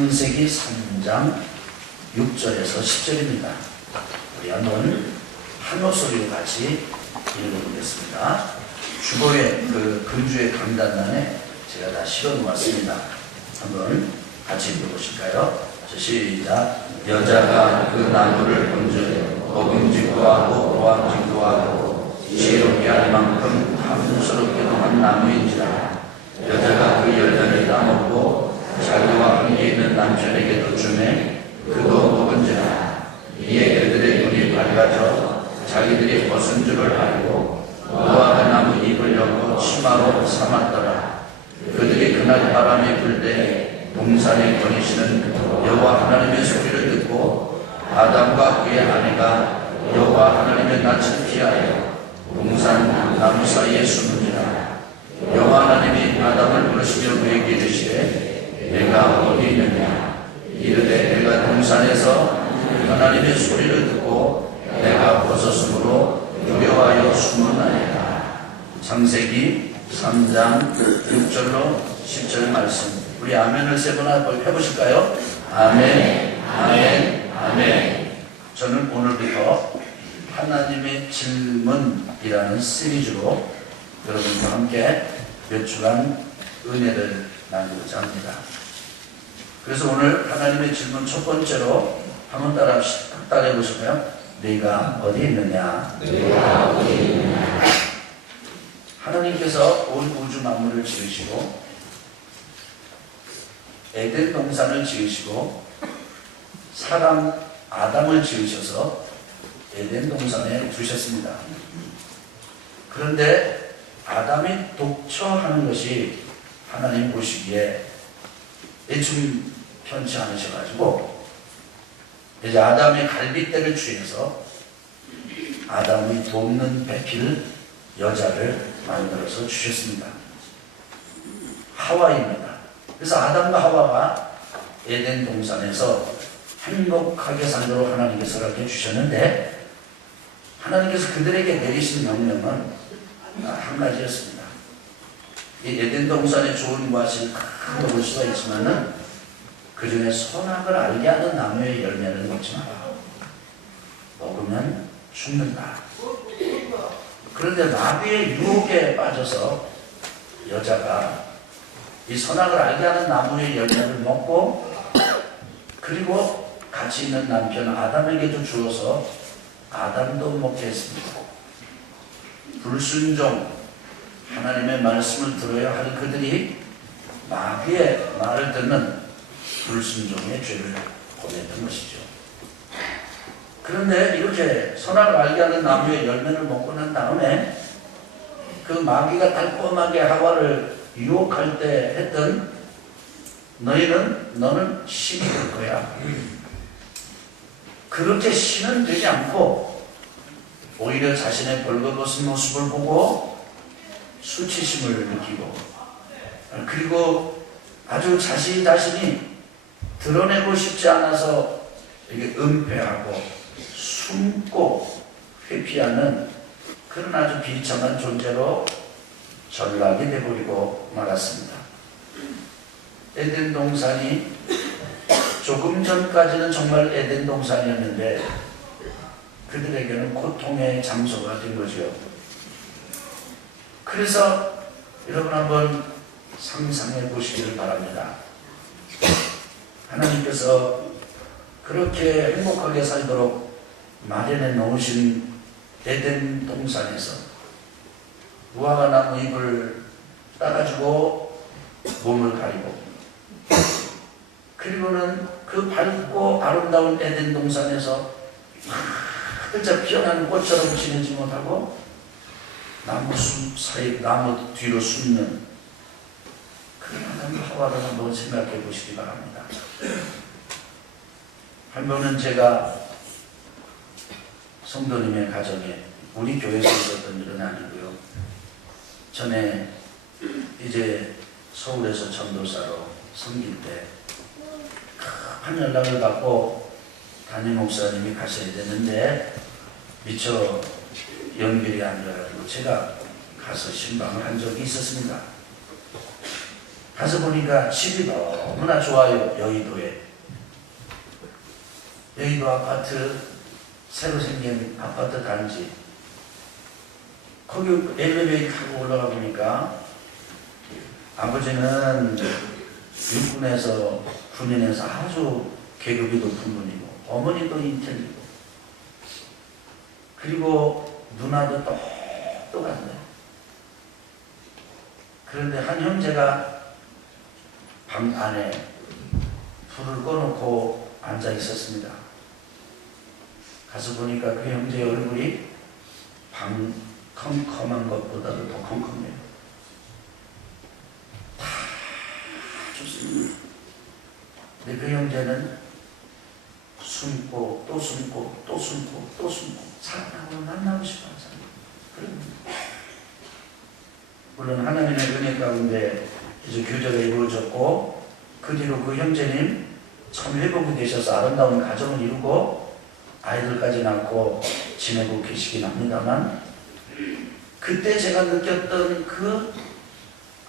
창세기 3장 6절에서 10절입니다. 우리 한번 한 목소리로 같이 읽어보겠습니다. 주보의 근주의 강단란에 제가 다 실어놓았습니다. 한번 같이 읽어보실까요? 시작. 여자가 그 나무를 건져 먹음직도 하고 보암직도 하고 지혜롭게 할 만큼 탐스럽게도 한 나무인지라. 여자가 그 열매를 따먹고 자기와 함께 있는 남편에게도 주매 그도 먹은지라. 이에 그들의 눈이 밝아져 자기들이 벗은 줄을 알고 무화과 나무 잎을 엮어 치마로 삼았더라. 그들이 그날 바람이 불 때 동산에 거니시는 여호와 하나님의 소리를 듣고 아담과 그의 아내가 여호와 하나님의 낯을 피하여 동산 나무 사이에 숨은지라. 여호와 하나님이 아담을 부르시며 그에게 이르시되 내가 어디 있느냐. 이르되 내가 동산에서 하나님의 소리를 듣고 내가 벗었으므로 두려워하여 숨었나이다. 창세기 3장 6절로 10절 말씀. 우리 아멘을 세 번 해보실까요? 아멘, 아멘, 아멘. 저는 오늘부터 하나님의 질문이라는 시리즈로 여러분과 함께 몇 주간 은혜를 나누고자 합니다. 그래서 오늘 하나님의 질문 첫 번째로 한번 따라해 보실까요? 네가 어디 있느냐? 네가 어디 있느냐? 하나님께서 온 우주 만물을 지으시고 에덴 동산을 지으시고 사람 아담을 지으셔서 에덴 동산에 두셨습니다. 그런데 아담이 독처하는 것이 하나님 보시기에 좀 편치 않으셔가지고 이제 아담의 갈빗대를 취해서 아담이 돕는 배필 여자를 만들어서 주셨습니다. 하와입니다. 그래서 아담과 하와가 에덴 동산에서 행복하게 살도록 하나님께서 그렇게 주셨는데 하나님께서 그들에게 내리신 명령은 한 가지였습니다. 이 에덴 동산의 좋은 것이 큰 먹을 수가 있지만은 그 중에 선악을 알게 하는 나무의 열매를 먹지 마라. 먹으면 죽는다. 그런데 마귀의 유혹에 빠져서 여자가 이 선악을 알게 하는 나무의 열매를 먹고 그리고 같이 있는 남편 아담에게도 주어서 아담도 먹게 했습니다. 불순종, 하나님의 말씀을 들어야 할 그들이 마귀의 말을 듣는 불순종의 죄를 범했던 것이죠. 그런데 이렇게 선악을 알게 하는 나무의 열매를 먹고 난 다음에 그 마귀가 달콤하게 하와를 유혹할 때 했던 너는 신이 될 거야. 그렇게 신은 되지 않고 오히려 자신의 벌거벗은 모습을 보고 수치심을 느끼고 그리고 아주 자신이 드러내고 싶지 않아서 이게 은폐하고 숨고 회피하는 그런 아주 비참한 존재로 전락이 되버리고 말았습니다. 에덴 동산이 조금 전까지는 정말 에덴 동산이었는데 그들에게는 고통의 장소가 된 거죠. 그래서 여러분 한번 상상해 보시기를 바랍니다. 하나님께서 그렇게 행복하게 살도록 마련해 놓으신 에덴 동산에서 무화과 나무 잎을 따가지고 몸을 가리고 그리고는 그 밝고 아름다운 에덴 동산에서 진짜 피어나는 꽃처럼 지내지 못하고 나무 뒤로 숨는 그런 하나님 하와를 한번 생각해 보시기 바랍니다. 한 번은 제가 성도님의 가정에 우리 교회에서 있었던 일은 아니고요. 전에 이제 서울에서 전도사로 섬길 때 급한 연락을 받고 담임 목사님이 가셔야 되는데 미처 연결이 안 돼가지고 제가 가서 신방을 한 적이 있었습니다. 가서 보니까 집이 너무나 좋아요. 여의도에. 여의도 아파트, 새로 생긴 아파트 단지. 거기 엘리베이터 타고 올라가 보니까 아버지는 육군에서 군인에서 아주 계급이 높은 분이고 어머니도 인텔리고 그리고 누나도 똑똑한데 그런데 한 형제가 방 안에 불을 꺼놓고 앉아 있었습니다. 가서 보니까 그 형제의 얼굴이 방 컴컴한 것보다도 더 컴컴해요. 다 좋습니다. 근데 그 형제는 숨고 또 숨고 또 숨고 또 숨고 사랑하고 만나고 싶어 하잖아요. 그런 물론 하나님의 은혜 가운데 이제 교제가 이루어졌고 그 뒤로 그 형제님 참 회복이 되셔서 아름다운 가정을 이루고 아이들까지 낳고 지내고 계시긴 합니다만 그때 제가 느꼈던 그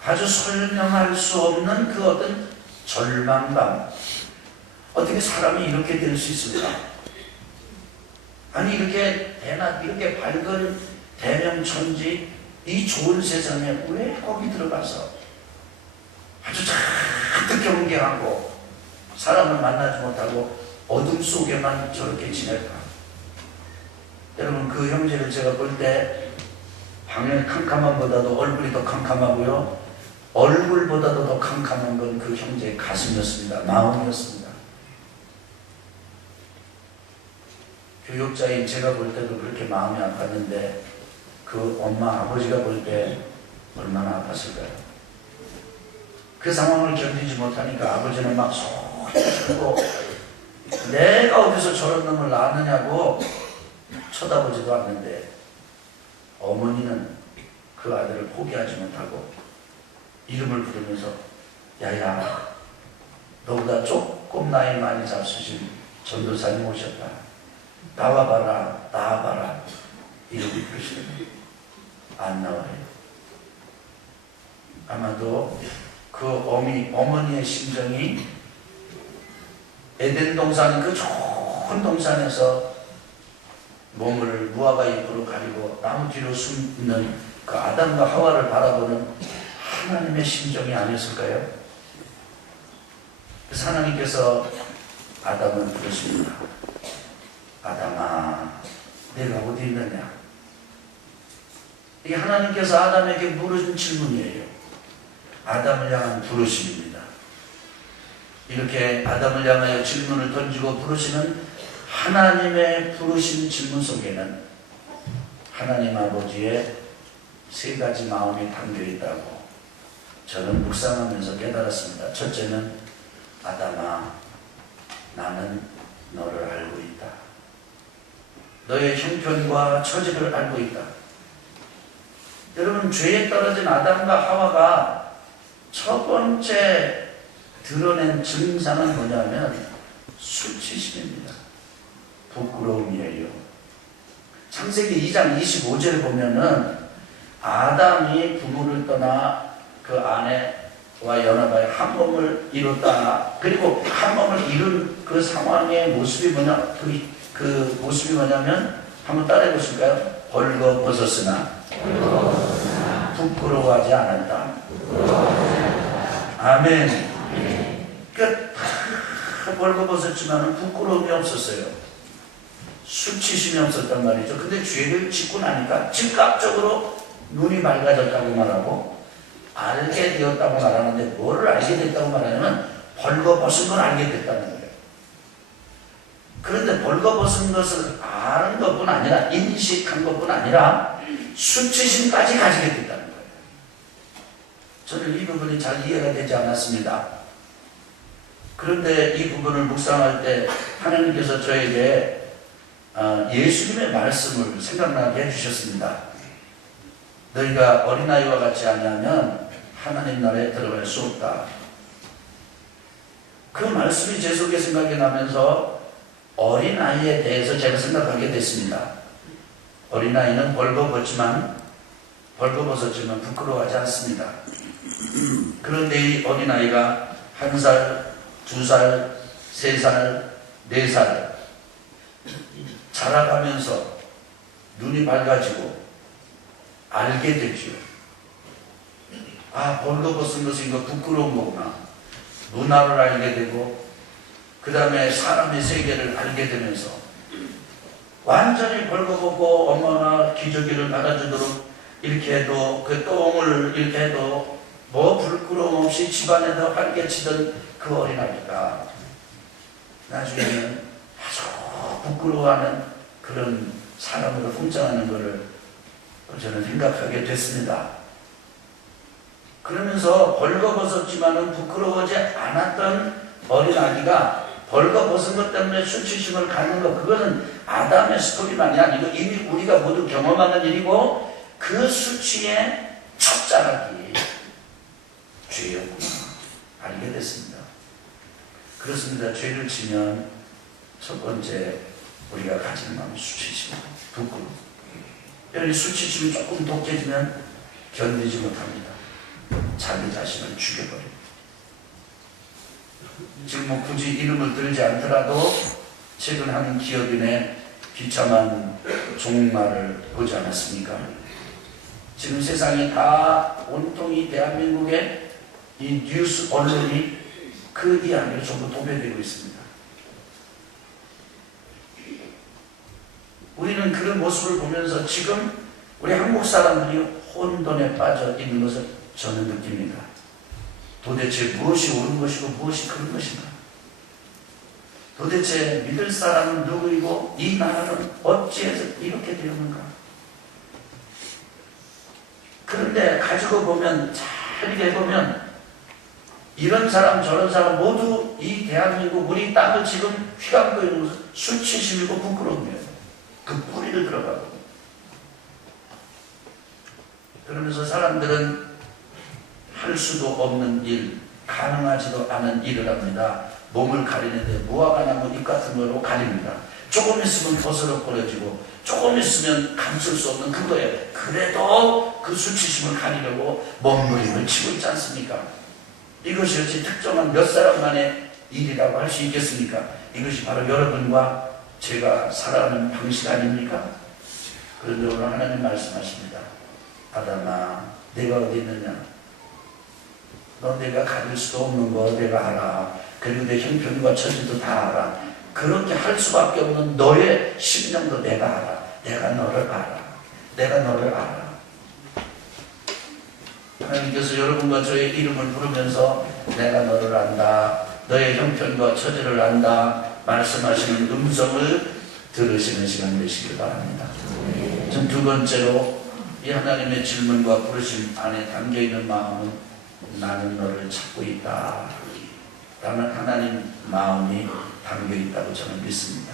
아주 설명할 수 없는 그 어떤 절망감, 어떻게 사람이 이렇게 될 수 있을까? 아니 이렇게 대낮 이렇게 밝은 대명천지 이 좋은 세상에 왜 거기 들어가서 아주 잔뜩 경계하고 사람을 만나지 못하고 어둠 속에만 저렇게 지낼까? 여러분 그 형제를 제가 볼 때 방의 캄캄함보다도 얼굴이 더 캄캄하고요. 얼굴보다도 더 캄캄한 건 그 형제의 가슴이었습니다. 마음이었습니다. 교육자인 제가 볼 때도 그렇게 마음이 아팠는데 그 엄마 아버지가 볼 때 얼마나 아팠을까요? 그 상황을 견디지 못하니까 아버지는 막 소리치고 내가 어디서 저런 놈을 낳았느냐고 쳐다보지도 않는데 어머니는 그 아들을 포기하지 못하고 이름을 부르면서 야야 너보다 조금 나이 많이 잡수신 전도사님 오셨다. 나와봐라 나와봐라 이렇게 부르시는데 안 나와요. 아마도 그 어머니의 심정이 에덴 동산 그 좋은 동산에서 몸을 무화과 잎으로 가리고 나무 뒤로 숨는 그 아담과 하와를 바라보는 하나님의 심정이 아니었을까요? 그래서 하나님께서 아담을 부르십니다. 아담아 내가 어디 있느냐? 이게 하나님께서 아담에게 물으신 질문이에요. 아담을 향한 부르심입니다. 이렇게 아담을 향하여 질문을 던지고 부르시는 하나님의 부르신 질문 속에는 하나님 아버지의 세 가지 마음이 담겨 있다고 저는 묵상하면서 깨달았습니다. 첫째는 아담아 나는 너를 알고 있다. 너의 형편과 처지를 알고 있다. 여러분 죄에 떨어진 아담과 하와가 첫 번째 드러낸 증상은 뭐냐면 수치심입니다. 부끄러움이에요. 창세기 2장 25절에 보면은 아담이 부부를 떠나 그 아내와 연합하여 한 몸을 이뤘다. 그리고 한 몸을 이룬 그 상황의 모습이 뭐냐? 그 모습이 뭐냐면 한번 따라해 보실까요? 벌거벗었으나 부끄러워하지 않았다. 아멘. 그러니까 벌거벗었지만 부끄러움이 없었어요. 수치심이 없었단 말이죠. 근데 죄를 짓고 나니까 즉각적으로 눈이 맑아졌다고 말하고 알게 되었다고 말하는데 뭐를 알게 됐다고 말하냐면 벌거벗은 걸 알게 됐다는 거예요. 그런데 벌거벗은 것을 아는 것뿐 아니라 인식한 것뿐 아니라 수치심까지 가지게 됐다는 거예요. 저는 이 부분이 잘 이해가 되지 않았습니다. 그런데 이 부분을 묵상할 때 하나님께서 저에게 예수님의 말씀을 생각나게 해주셨습니다. 너희가 어린아이와 같지 않으면 하나님 나라에 들어갈 수 없다. 그 말씀이 제 속에 생각이 나면서 어린아이에 대해서 제가 생각하게 됐습니다. 어린아이는 벌거벗었지만 부끄러워하지 않습니다. 그런데 이 어린아이가 1살, 2살, 3살, 4살 자라가면서 눈이 밝아지고 알게 되죠. 아, 벌거벗은 것이 이거 부끄러운 거구나. 문화를 알게 되고 그 다음에 사람의 세계를 알게 되면서 완전히 벌거벗고 엄마가 기저귀를 받아주도록 이렇게 해도 그 똥을 이렇게 해도 뭐 부끄러움 없이 집안에서 활개치던 그 어린아이가 나중에는 아주 부끄러워하는 그런 사람으로 성장하는 것을 저는 생각하게 됐습니다. 그러면서 벌거벗었지만은 부끄러워하지 않았던 어린아기가 벌거벗은 것 때문에 수치심을 갖는 것, 그것은 아담의 스토리만이 아니고 이미 우리가 모두 경험하는 일이고 그 수치의 첫자락이 죄였구나 알게 됐습니다. 그렇습니다. 죄를 지면 첫 번째 우리가 가지는 마음이 수치심, 부끄러움. 여기 수치심이 조금 독해지면 견디지 못합니다. 자기 자신을 죽여버립니다. 지금 뭐 굳이 이름을 들지 않더라도 최근 한 기업인의 비참한 종말을 보지 않았습니까? 지금 세상에 다 온통이 대한민국의 이 뉴스 언론이 그 이야기를 전부 도배되고 있습니다. 우리는 그런 모습을 보면서 지금 우리 한국 사람들이 혼돈에 빠져 있는 것을 저는 느낍니다. 도대체 무엇이 옳은 것이고 무엇이 그른 것인가? 도대체 믿을 사람은 누구이고 이 나라는 어찌해서 이렇게 되었는가? 그런데 가지고 보면 잘 해보면 이런 사람 저런 사람 모두 이 대한민국 우리 땅을 지금 휘감고 있는 것은 수치심이고 부끄러움이에요. 그 뿌리를 들어가고 그러면서 사람들은 할 수도 없는 일, 가능하지도 않은 일을 합니다. 몸을 가리는데 무화과나무 잎 같은 거로 가립니다. 조금 있으면 버스럭거려지고 조금 있으면 감출 수 없는 그거예요. 그래도 그 수치심을 가리려고 몸부림을 치고 있지 않습니까? 이것이 어찌 특정한 몇 사람만의 일이라고 할 수 있겠습니까? 이것이 바로 여러분과 제가 살아가는 방식 아닙니까? 그런데 오늘 하나님 말씀하십니다. 아담아, 내가 어디 있느냐? 너 내가 가질 수도 없는 거 내가 알아. 그리고 내 형편과 처지도 다 알아. 그렇게 할 수밖에 없는 너의 심령도 내가 알아. 내가 너를 알아. 내가 너를 알아. 하나님께서 여러분과 저의 이름을 부르면서 내가 너를 안다. 너의 형편과 처지를 안다. 말씀하시는 음성을 들으시는 시간 되시길 바랍니다. 전 두 번째로 이 하나님의 질문과 부르심 안에 담겨있는 마음은 나는 너를 찾고 있다 라는 하나님 마음이 담겨있다고 저는 믿습니다.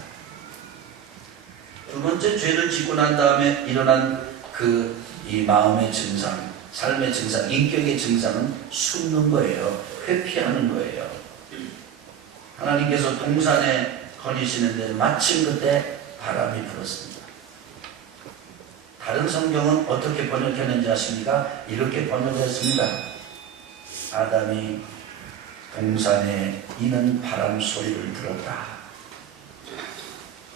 두 번째, 죄를 짓고 난 다음에 일어난 이 마음의 증상, 삶의 증상, 인격의 증상은 숨는 거예요. 회피하는 거예요. 하나님께서 동산에 거니시는데 마침 그때 바람이 불었습니다. 다른 성경은 어떻게 번역했는지 아십니까? 이렇게 번역했습니다. 아담이 동산에 이는 바람 소리를 들었다.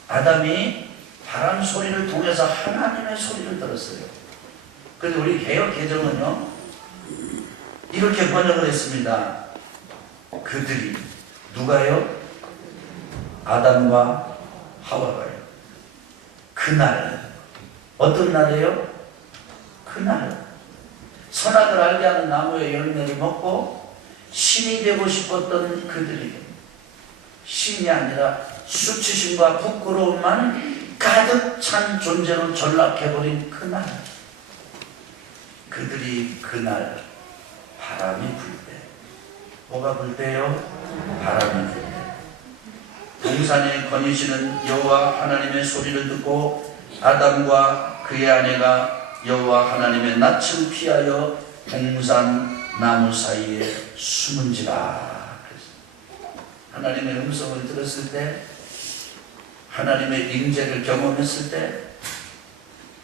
아담이 바람 소리를 통해서 하나님의 소리를 들었어요. 그런데 우리 개역 개정은요 이렇게 번역을 했습니다. 그들이 누가요? 아담과 하와가요. 그날 어떤 날이에요? 그날 선악을 알게 하는 나무의 열매를 먹고 신이 되고 싶었던 그들이 신이 아니라 수치심과 부끄러움만 가득 찬 존재로 전락해버린 그날, 그들이 그날 바람이 불 때, 뭐가 불 때요? 바람이 불 때 동산에 거니시는 여호와 하나님의 소리를 듣고 아담과 그의 아내가 여호와 하나님의 낯을 피하여 동산 나무 사이에 숨은지라. 하나님의 음성을 들었을 때, 하나님의 임재를 경험했을 때,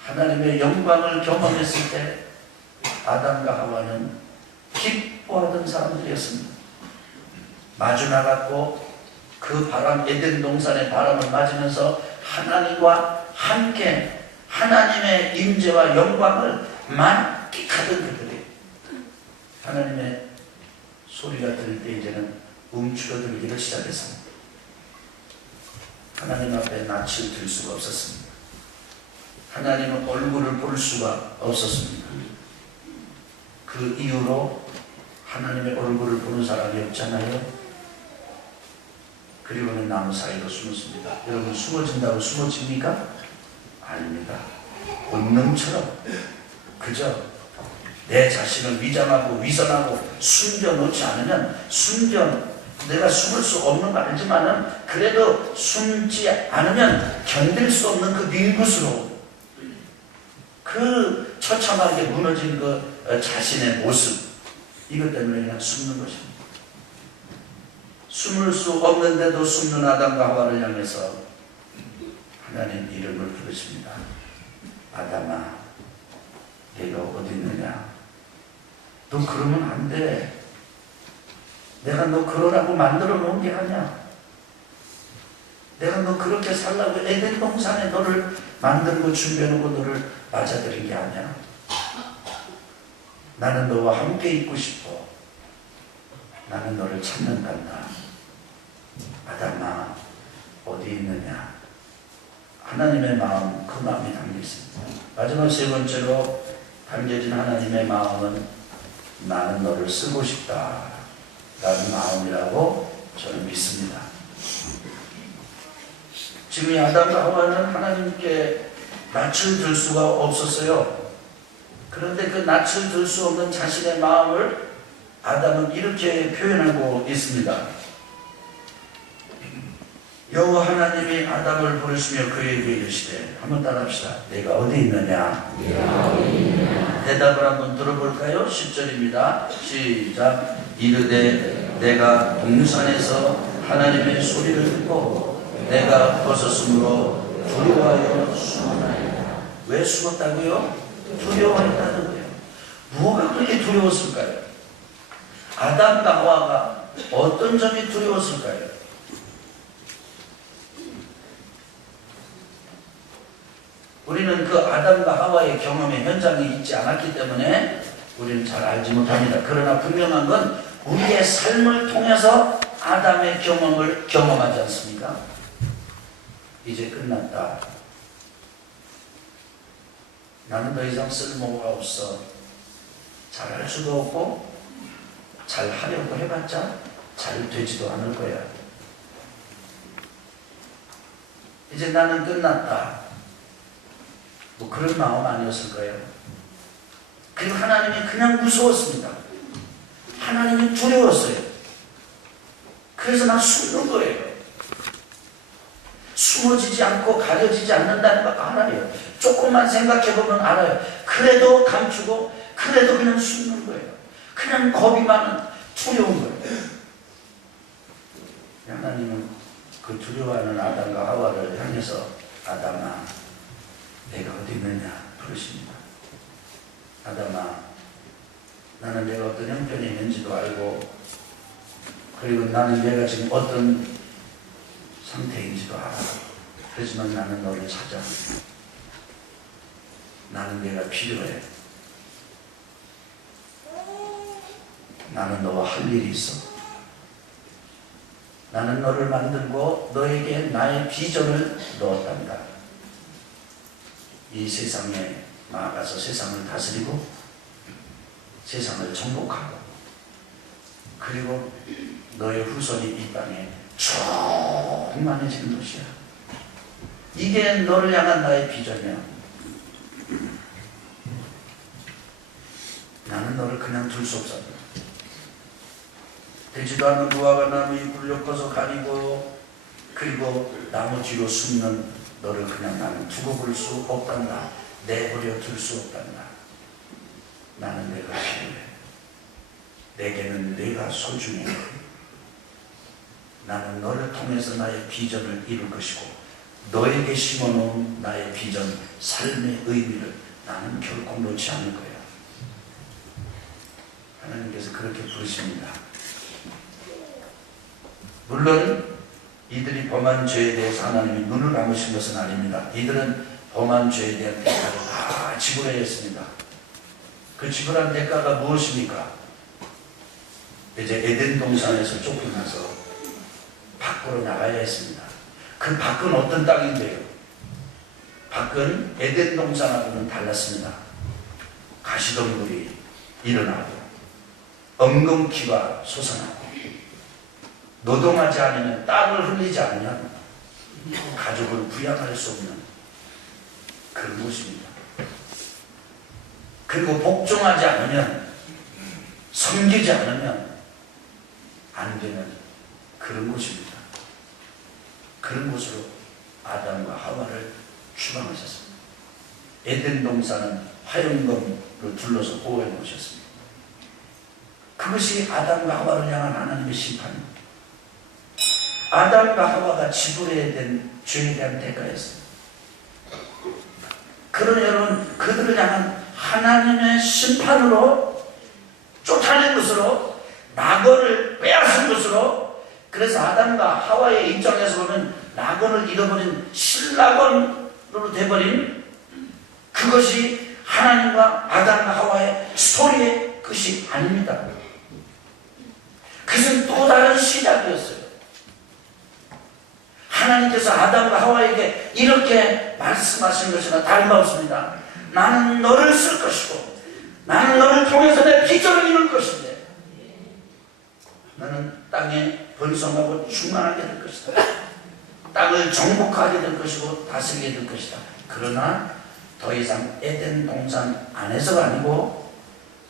하나님의 영광을 경험했을 때 아담과 하와는 기뻐하던 사람들이었습니다. 마주 나갔고 그 바람, 에덴 동산의 바람을 맞으면서 하나님과 함께 하나님의 임재와 영광을 만끽하던 그들이 하나님의 소리가 들릴 때 이제는 움츠러들기를 시작했습니다. 하나님 앞에 낯을 들 수가 없었습니다. 하나님의 얼굴을 볼 수가 없었습니다. 그 이후로 하나님의 얼굴을 보는 사람이 없잖아요. 그리고는 나무 사이로 숨었습니다. 여러분, 숨어진다고 숨어집니까? 아닙니다. 본능처럼 그저 내 자신을 위장하고 위선하고 숨겨놓지 않으면 내가 숨을 수 없는 거 알지만은 그래도 숨지 않으면 견딜 수 없는 그 빈곳으로 그 처참하게 무너진 그 자신의 모습, 이것 때문에 그냥 숨는 것입니다. 숨을 수 없는데도 숨는 아담과 하와를 향해서 하나님 이름을 부르십니다. 아담아, 내가 어디 있느냐? 너 그러면 안 돼. 내가 너 그러라고 만들어 놓은 게 아니야. 내가 너 그렇게 살라고 에덴 동산에 너를 만들고 준비해놓고 너를 맞아들인 게 아니야. 나는 너와 함께 있고 싶어. 나는 너를 찾는단다. 아담아, 어디 있느냐? 하나님의 마음, 그 마음이 담겨 있습니다. 마지막 세 번째로 담겨진 하나님의 마음은 나는 너를 쓰고 싶다 라는 마음이라고 저는 믿습니다. 지금 이 아담과 하와는 하나님께 낯을 들 수가 없었어요. 그런데 그 낯을 들 수 없는 자신의 마음을 아담은 이렇게 표현하고 있습니다. 여호와 하나님이 아담을 부르시며 그에게 이르시되, 한번 따라합시다. 내가 어디 있느냐? 대답을 한번 들어볼까요? 10절입니다. 시작. 이르되 내가 동산에서 하나님의 소리를 듣고 내가 벗었으므로 두려워하여 숨었나이다. 왜 숨었다고요? 두려워했다는 거예요. 뭐가 그렇게 두려웠을까요? 아담과 하와가 어떤 점이 두려웠을까요? 우리는 그 아담과 하와의 경험의 현장에 있지 않았기 때문에 우리는 잘 알지 못합니다. 그러나 분명한 건 우리의 삶을 통해서 아담의 경험을 경험하지 않습니까? 이제 끝났다. 나는 더 이상 쓸모가 없어. 잘할 수도 없고 잘 하려고 해봤자 잘 되지도 않을 거야. 이제 나는 끝났다. 뭐 그런 마음 아니었을 거예요. 그리고 하나님이 그냥 무서웠습니다. 하나님이 두려웠어요. 그래서 나 숨는 거예요. 숨어지지 않고 가려지지 않는다는 거 알아요. 조금만 생각해보면 알아요. 그래도 감추고 그래도 그냥 숨는 거예요. 그냥 겁이 많은 두려운 거예요. 하나님은 그 두려워하는 아담과 하와를 향해서 아담아, 내가 어디 있느냐 부르십니다. 아담아, 나는 내가 어떤 형편이 있는지도 알고, 그리고 나는 내가 지금 어떤 상태인지도 알아. 그렇지만 나는 너를 찾아. 나는 내가 필요해. 나는 너와 할 일이 있어. 나는 너를 만들고 너에게 나의 비전을 넣었단다. 이 세상에 나아가서 세상을 다스리고 세상을 정복하고, 그리고 너의 후손이 이 땅에 충만해지는 것이야. 이게 너를 향한 나의 비전이야. 나는 너를 그냥 둘 수 없어. 되지도 않는 무화과 나무 잎을 엮어서 가리고, 그리고 나무 뒤로 숨는 너를 그냥 나는 두고 볼 수 없단다. 내버려 둘 수 없단다. 나는 내가 필요해. 내게는 내가 소중해. 나는 너를 통해서 나의 비전을 이룰 것이고, 너에게 심어놓은 나의 비전, 삶의 의미를 나는 결코 놓지 않을 거야. 하나님께 하나님께서 그렇게 부르십니다. 물론 이들이 범한 죄에 대해서 하나님이 눈을 감으신 것은 아닙니다. 이들은 범한 죄에 대한 대가를 다 지불해야 했습니다. 그 지불한 대가가 무엇입니까? 이제 에덴 동산에서 쫓겨나서 밖으로 나가야 했습니다. 그 밖은 어떤 땅인데요? 밖은 에덴 동산하고는 달랐습니다. 가시덤불이 일어나고 엉겅퀴가 솟아나고 노동하지 않으면 땀을 흘리지 않으면 가족을 부양할 수 없는 그런 곳입니다. 그리고 복종하지 않으면, 섬기지 않으면 안 되는 그런 곳입니다. 그런 곳으로 아담과 하와를 추방하셨습니다. 에덴 동산은 화영검으로 둘러서 보호해 놓으셨습니다. 그것이 아담과 하와를 향한 하나님의 심판입니다. 아담과 하와가 지불해야 된 죄에 대한 대가였습니다. 그러나 여러분, 그들을 향한 하나님의 심판으로 쫓아낸 것으로, 낙원을 빼앗은 것으로, 그래서 아담과 하와의 입장에서 보면 낙원을 잃어버린 신낙원으로 돼버린 그것이 하나님과 아담과 하와의 스토리의 것이 아닙니다. 그것은 또 다른 시작이었어요. 하나님께서 아담과 하와에게 이렇게 말씀하신 것이나 다름없습니다. 나는 너를 쓸 것이고 나는 너를 통해서 내 비전을 이룰 것인데 너는 땅에 번성하고 충만하게 될 것이다. 땅을 정복하게 될 것이고 다스리게 될 것이다. 그러나 더 이상 에덴 동산 안에서가 아니고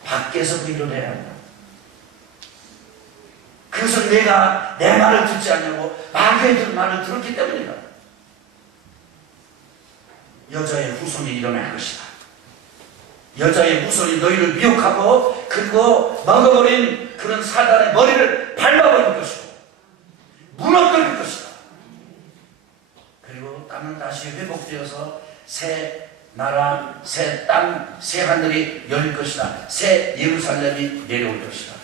밖에서 그 일을 해야 한다. 그것은 내가 내 말을 듣지 않냐고 마귀의 말을 들었기 때문이다. 여자의 후손이 일어날 것이다. 여자의 후손이 너희를 미혹하고 그리고 먹어버린 그런 사단의 머리를 밟아버릴 것이고 무너뜨릴 것이다. 그리고 땅은 다시 회복되어서 새 나라, 새 땅, 새 하늘이 열릴 것이다. 새 예루살렘이 내려올 것이다.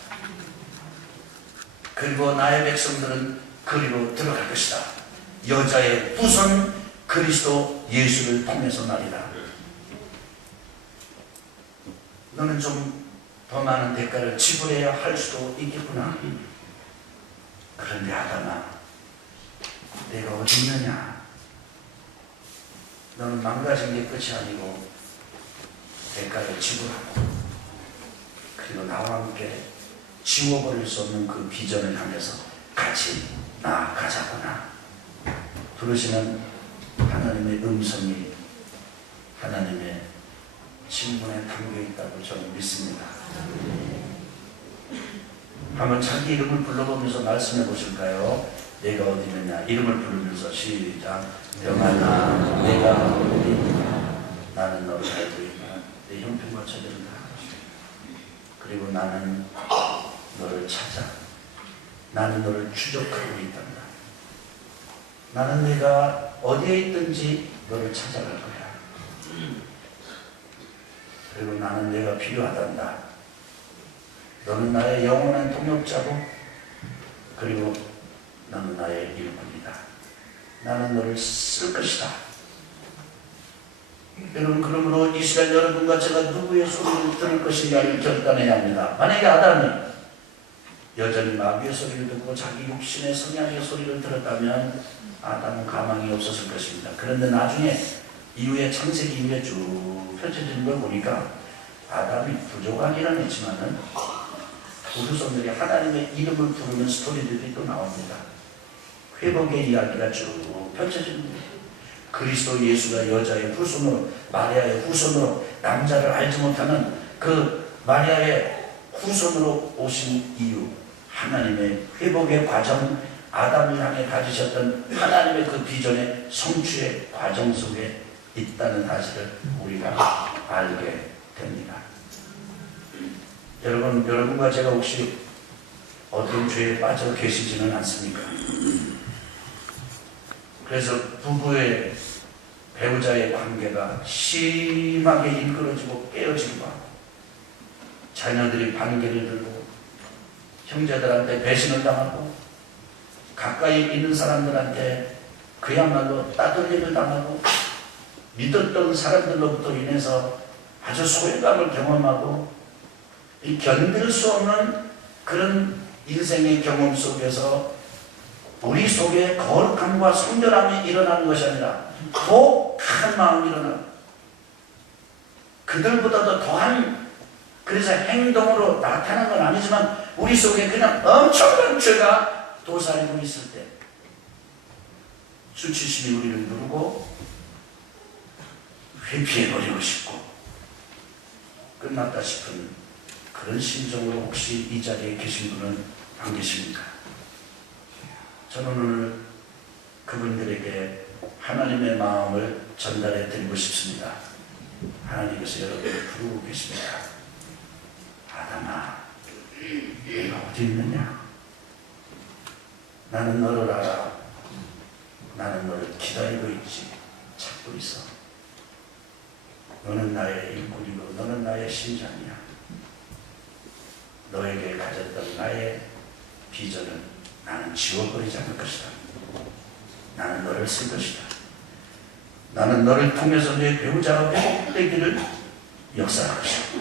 그리고 나의 백성들은 그리로 들어갈 것이다. 여자의 후손 그리스도 예수를 통해서 말이다. 너는 좀 더 많은 대가를 지불해야 할 수도 있겠구나. 그런데 아담아, 내가 어디 있느냐? 너는 망가진 게 끝이 아니고 대가를 지불하고 그리고 나와 함께 지워버릴 수 없는 그 비전을 향해서 같이 나아가자구나. 부르시는 하나님의 음성이 하나님의 질문에 담겨 있다고 저는 믿습니다. 한번 자기 이름을 불러보면서 말씀해 보실까요? 내가 어디 있느냐? 이름을 부르면서 시작. 영하나 내가 어디 있느냐? 나는 너를 알고 있나? 내 형편과 처지를 다 그리고 나는 너를 찾아. 나는 너를 추적하고 있단다. 나는 내가 어디에 있든지 너를 찾아갈 거야. 그리고 나는 내가 필요하단다. 너는 나의 영원한 동역자고 그리고 너는 나의 일꾼이다. 나는 너를 쓸 것이다. 여러분, 그러므로 이스라엘 여러분과 제가 누구의 소리를 들을 것인가를 결단해야 합니다. 만약에 아담이 여전히 마귀의 소리를 듣고 자기 육신의 성향의 소리를 들었다면 아담은 가망이 없었을 것입니다. 그런데 나중에 이후에 창세기 이후에 쭉 펼쳐지는 걸 보니까 아담이 부족하기는 했지만은 후손들이 하나님의 이름을 부르는 스토리들이 또 나옵니다. 회복의 이야기가 쭉 펼쳐집니다. 그리스도 예수가 여자의 후손으로, 마리아의 후손으로, 남자를 알지 못하는 그 마리아의 후손으로 오신 이유, 하나님의 회복의 과정, 아담을 향해 가지셨던 하나님의 그 비전의 성취의 과정 속에 있다는 사실을 우리가 알게 됩니다. 여러분과 제가 혹시 어떤 죄에 빠져 계시지는 않습니까? 그래서 부부의 배우자의 관계가 심하게 일그러지고 깨어지기도 하고 자녀들이 반개를 들고 형제들한테 배신을 당하고 가까이 있는 사람들한테 그야말로 따돌림을 당하고 믿었던 사람들로부터 인해서 아주 소외감을 경험하고 이 견딜 수 없는 그런 인생의 경험 속에서 우리 속에 거룩함과 순결함이 일어나는 것이 아니라 독한 마음이 일어나는, 그들보다도 더한, 그래서 행동으로 나타난 건 아니지만 우리 속에 그냥 엄청난 죄가 도사리고 있을 때 수치심이 우리를 누르고 회피해버리고 싶고 끝났다 싶은 그런 심정으로 혹시 이 자리에 계신 분은 안 계십니까? 저는 오늘 그분들에게 하나님의 마음을 전달해 드리고 싶습니다. 하나님께서 여러분을 부르고 계십니다. 아담아, 내가 어디 있느냐? 나는 너를 알아. 나는 너를 기다리고 있지. 찾고 있어. 너는 나의 일꾼이고 너는 나의 심장이야. 너에게 가졌던 나의 비전은 나는 지워버리지 않을 것이다. 나는 너를 쓸 것이다. 나는 너를 통해서 내 배우자가 회복되기를 역사할 것이고,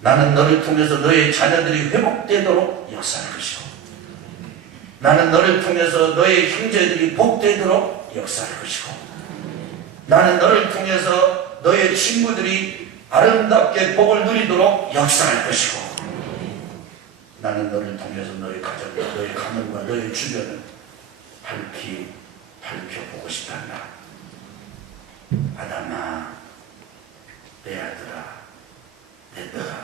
나는 너를 통해서 너의 자녀들이 회복되도록 역사할 것이고, 나는 너를 통해서 너의 형제들이 복되도록 역사할 것이고, 나는 너를 통해서 너의 친구들이 아름답게 복을 누리도록 역사할 것이고, 나는 너를 통해서 너의 가정과 너의 가문과 너의 주변을 밝혀보고 싶단다. 아담아, 내 아들아, 내 딸아,